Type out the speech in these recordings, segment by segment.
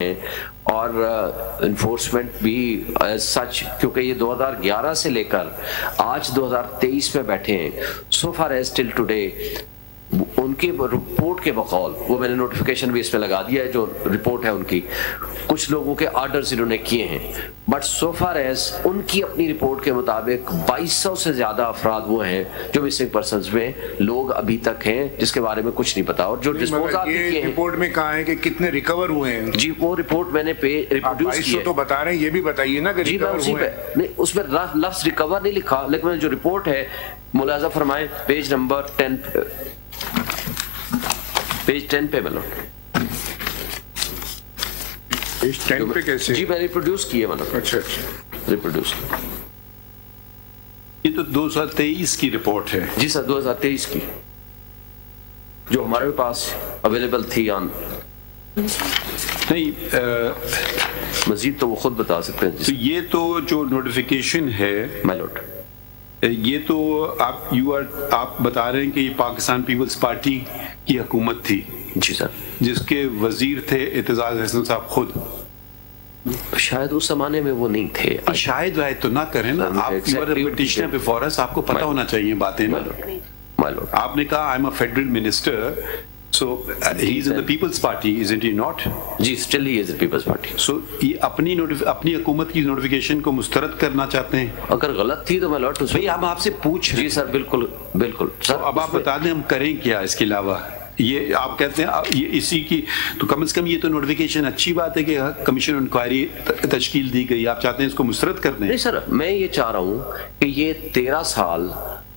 اور انفورسمنٹ بھی as such, کیونکہ یہ 2011 سے لے کر آج 2023 میں بیٹھے ہیں. سو far as till today in کی رپورٹ کے بقول، وہ میں نے نوٹیفیکیشن بھی اس میں لگا دیا ہے جو رپورٹ ہے ان کی، کچھ لوگوں کے آرڈرز انہوں نے کیے ہیں، بٹ سو فار ایز ان کی اپنی رپورٹ کے مطابق 2200 سے زیادہ افراد وہ ہیں جو مسنگ پرسنز میں لوگ ابھی تک ہیں جس کے بارے میں کچھ نہیں پتا. اور جو ڈسپوزات کیے ہیں رپورٹ میں کہا ہے کہ کتنے ریکور ہوئے ہیں. جی وہ رپورٹ میں نے ریپروڈیوس کی ہے. تو بتا رہے ہیں، یہ بھی بتائیے نا کہ جی میں اسی پہ نہیں، اس میں لفظ ریکور نہیں لکھا، لیکن جو رپورٹ ہے ملاحظہ فرمائیں پیج نمبر 10 پہ ملو. پیج 10 پہ کیسے؟ جی میں ریپروڈیوس کیے مطلب. اچھا اچھا ریپروڈیوس. یہ تو 2023 کی رپورٹ ہے. جی سر 2023 کی جو ہمارے پاس اویلیبل تھی آن. نہیں مزید تو وہ خود بتا سکتے ہیں. تو یہ تو جو نوٹیفیکیشن ہے مائلوٹ، یہ تو آپ بتا رہے ہیں کہ یہ پاکستان پیپلز پارٹی کی حکومت تھی. جی سر. جس کے وزیر تھے اعتزاز احسن صاحب خود. شاید اس زمانے میں وہ نہیں تھے. شاید واحد تو نہ کریں نا آپ. پٹیشنر بفور اس، آپ کو پتہ ہونا چاہیے باتیں. آپ نے کہا I am a federal minister, so he is in the People's Party, isn't he not? G still he is the People's Party. So یہ اپنی حکومت کی نوٹیفیکیشن کو مسترد کرنا چاتے ہیں. اگر غلط تھی تو میں لوٹ بھئی ہم آپ سے پوچھ. جی سر بالکل بالکل سر. اب آپ بتا دیں ہم کریں کیا اس کے علاوہ. یہ آپ کہتے ہیں یہ اسی کی تو کم از کم یہ تو نوٹیفیکیشن اچھی بات ہے کہ کمیشن انکوائری تشکیل دی گئی، آپ چاہتے ہیں اس کو مسترد کر دیں. نہیں سر میں یہ چاہ رہا ہوں کہ یہ 13 سال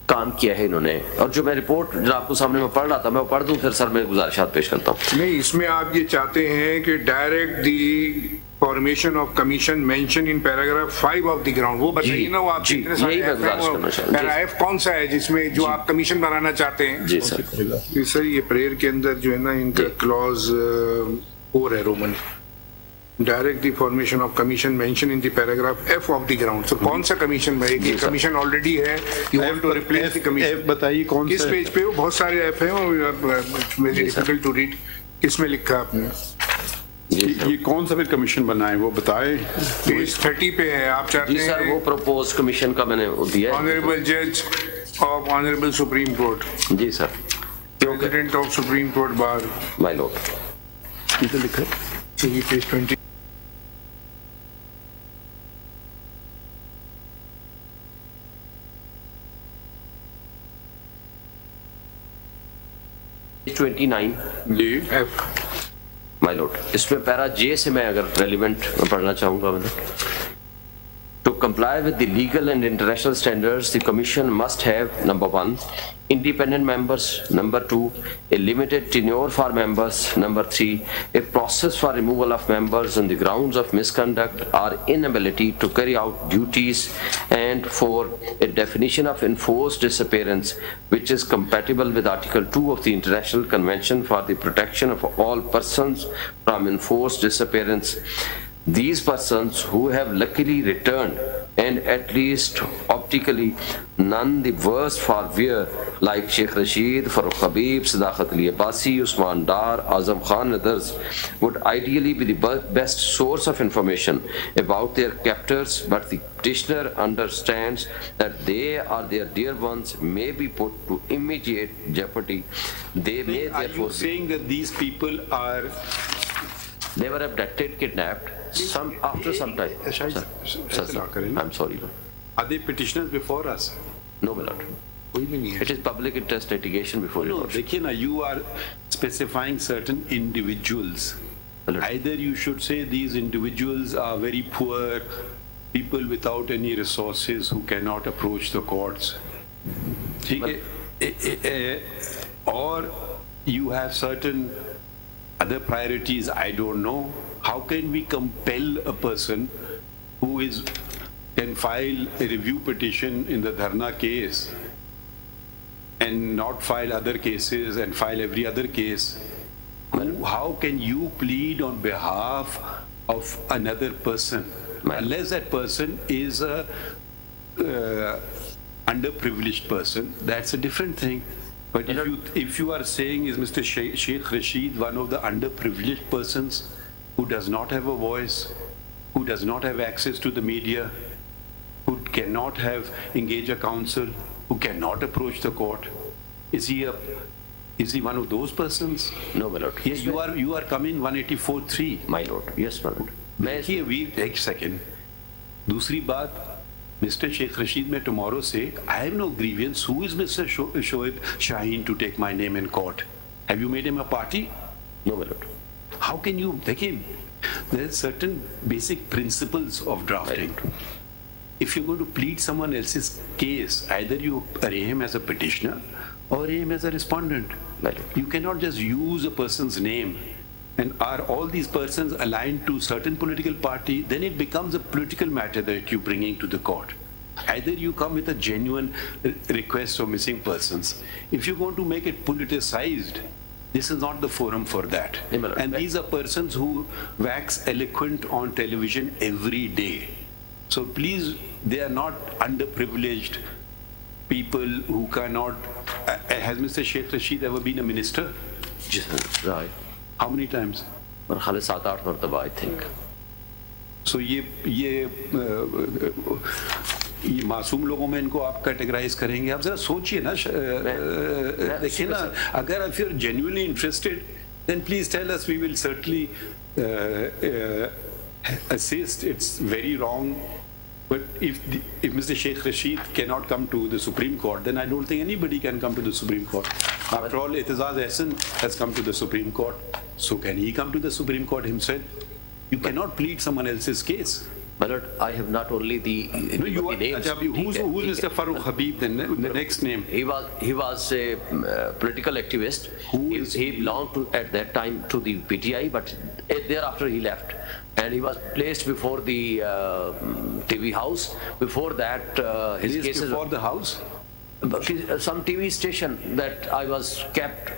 کام کیا ہے انہوں نے، اور جو میں رپورٹ جو آپ کو سامنے میں پڑھ رہا تھا میں وہ پڑھ دوں پھر سر میں گزارشات پیش کرتا ہوں. نہیں اس میں آپ یہ چاہتے ہیں کہ direct the formation of commission mentioned in paragraph 5 of the ground, وہ بتائیے نا. وہ آپ کتنے سارے پیراگراف کون سا ہے جس میں جو آپ کمیشن بنانا چاہتے ہیں؟ جی سر. سر یہ پریئر کے اندر جو ہے نا ان کا کلوز 4 ہے Roman, direct the formation of commission mentioned in the paragraph F of the ground. So کون سا کمیشن ہے؟ یہ کمیشن آلریڈی ہے، you want to replace the commission. بتائیے کون سا کس پیج پہ؟ بہت سارے ایپ ہیں اور ویری ڈیفیکلٹ ٹو ریڈ. کس میں لکھا آپ نے؟ یہ کون سا پھر کمیشن بنائے وہ بتائے. پیج 30 پہ ہے. آپ چاہتے ہیں جی سر وہ پروپوز کمیشن کا میں نے دیا ہے. آنریبل جج آف آنریبل سپریم کورٹ. جی sir. President of supreme court bar. My lord. یہ تو لکھا ہے. یہ page 20 29 G F. My lord. اس میں پیرا جے سے میں اگر ریلیونٹ پڑھنا چاہوں گا. To comply with the legal and international standards, the Commission must have, number 1, independent members, number 2, a limited tenure for members, number 3, a process for removal of members on the grounds of misconduct or inability to carry out duties, and 4, a definition of enforced disappearance which is compatible with Article 2 of the International Convention for the Protection of All Persons from Enforced Disappearance. These persons who have luckily returned and at least optically none the worse for wear, like Sheikh Rashid, Farooq Habib, Sadaqat Ali Abbasi, Usman Dar, Azam Khan and others, would ideally be the best source of information about their captors, but the petitioner understands that they or their dear ones may be put to immediate jeopardy. They may therefore Are you saying that these people are... They were abducted, kidnapped, after some time. Sir, I'm sorry. Are they petitioners before us? No, my lord. It is public interest litigation before you. No, dekhiye na, you are specifying certain individuals. Either you should say these individuals are very poor, people without any resources who cannot approach the courts. Or you have certain other priorities, I don't know. How can we compel a person who can file a review petition in the Dharna case and not file other cases and file every other case? How can you plead on behalf of another person unless that person is a underprivileged person? That's a different thing. But if you are saying is Mr. Sheikh Rashid one of the underprivileged persons, who does not have a voice, who does not have access to the media, who cannot engage a counsel, who cannot approach the court? Is he one of those persons? No, my lord. Yes, you are coming 184(3. My lord. Yes, my lord. देखिए एक second, दूसरी बात, Mr. Sheikh Rashid में tomorrow say, I have no grievance. Who is Mr. Shoaib Shaheen to take my name in court? Have you made him a party? No, my lord. How can you? देखिए, there are certain basic principles of drafting. If you're going to plead someone else's case, either you array him as a petitioner or array him as a respondent. You cannot just use a person's name. And are all these persons aligned to certain political party? Then it becomes a political matter that you're bringing to the court. Either you come with a genuine request for missing persons. If you're going to make it politicized, this is not the forum for that. And these are persons who wax eloquent on television every day. So please, they are not underprivileged people who cannot. Has Mr. Sheikh Rashid ever been a minister? Right. How many times? اور خالی 7-8 مرتبہ I think. So یہ معصوم لوگوں میں ان کو آپ categorize کریں گے. آپ ذرا سوچئے نا, دیکھیں نا, اگر if you're genuinely interested, then please tell us. We will certainly assist. It's very wrong. But if Mr. Sheikh Rashid cannot come to the Supreme Court, then I don't think anybody can come to the Supreme Court. After all, Itizaz Ahsan has come to the Supreme Court. So can he come to the Supreme Court himself? You cannot plead someone else's case. My lord, I have not only the names. Who's Mr. Farouk Habib then? The next name. He was a political activist. He belonged to, at that time, to the PTI, but thereafter he left. And he was placed before the TV house. Before that, his cases before the house. Some TV station that I was kept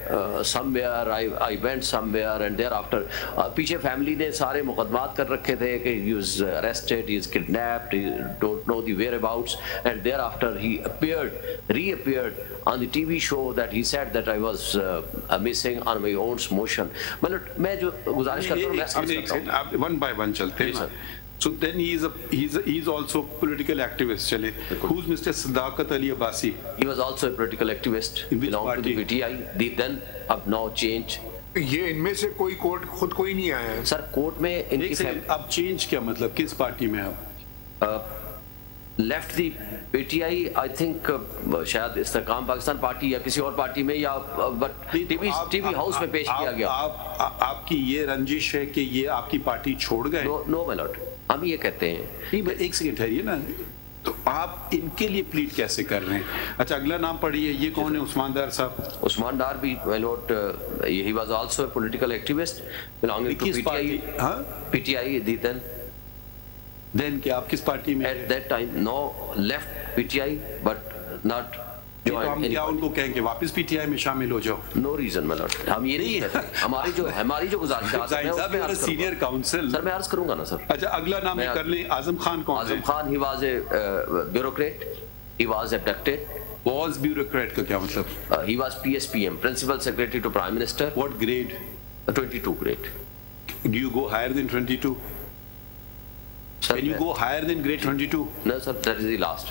somewhere. I went somewhere, and thereafter, پیچھے family نے سارے مقدمات کر رکھے تھے کہ he was arrested, he is kidnapped, he don't know the whereabouts, and thereafter he reappeared on the TV show that he said that I was missing on my own motion. مطلب میں جو گزارش کرتا ہوں, میں عرض کرتا ہوں. One by one چلتے ہیں. So then he's also political activist. Chale. Who's Mr. Sadaqat Ali Abbasi? He was also a political activist. Belonged to the PTI. They then have now changed. یہ ان میں سے کوئی کورٹ خود کوئی نہیں آیا ہے. سر کورٹ میں ان کی اب چینج کیا مطلب, کس پارٹی میں آپ left the P T I, I think شاید استحکام پاکستان پارٹی یا کسی اور پارٹی میں, یا بٹ ٹی وی ہاؤس میں پیش کیا گیا. آپ کی یہ رنجش ہے کہ یہ آپ کی پارٹی چھوڑ گئے؟ نو مائی لارڈ, ہم یہ کہتے ہیں. ایک سیکنڈ ٹھہریے نا, تو آپ ان کے لیے پلیٹ کیسے کر رہے ہیں؟ اچھا اگلا نام پڑھیے, یہ کون ہے عثمان ڈار صاحب؟ عثمان ڈار بھی my lord, he was also a political activist belonging to PTI. PTI then کہ آپ کس پارٹی میں؟ at that time no left PTI but not ہم کیا ان کو کہیں کہ واپس پی ٹی آئی میں شامل ہو جاؤ؟ نو ریزن مائی لارڈ, ہم یہ نہیں کہتے. ہماری جو گزارشات ہیں سینئر کاؤنسل, سر میں عرض کروں گا نا سر. اچھا اگلا نام کر لیں. اعظم خان کون ہے؟ Azam Khan, he was a bureaucrat, he was abducted. was bureaucrat کا کیا مطلب؟ He was PSPM, Principal Secretary to Prime Minister. What grade? 22 grade. Do you go higher than 22? Can you go higher than grade 22? No sir, that is the last.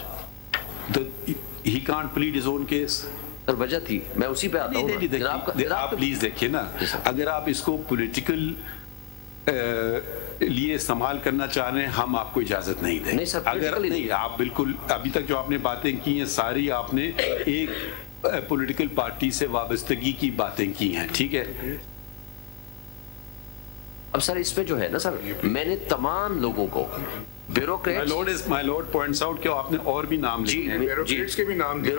He can't plead his own case. سر وجہ تھی, میں اسی پہ آتا ہوں. آپ please دیکھیے نا, اگر آپ اس کو پولیٹیکل لیے استعمال کرنا چاہ رہے ہیں, ہم آپ کو اجازت نہیں دیں. اگر نہیں, آپ بالکل ابھی تک جو آپ نے باتیں کی ہیں ساری آپ نے ایک پولیٹیکل پارٹی سے وابستگی کی باتیں کی ہیں, ٹھیک ہے. اب سر اس میں جو ہے نا سر, میں نے تمام لوگوں کو bureaucrats, my lord points out کہ آپ نے اور بھی نام لکھے ہیں. بیوروکریٹس کے بھی نام دیے.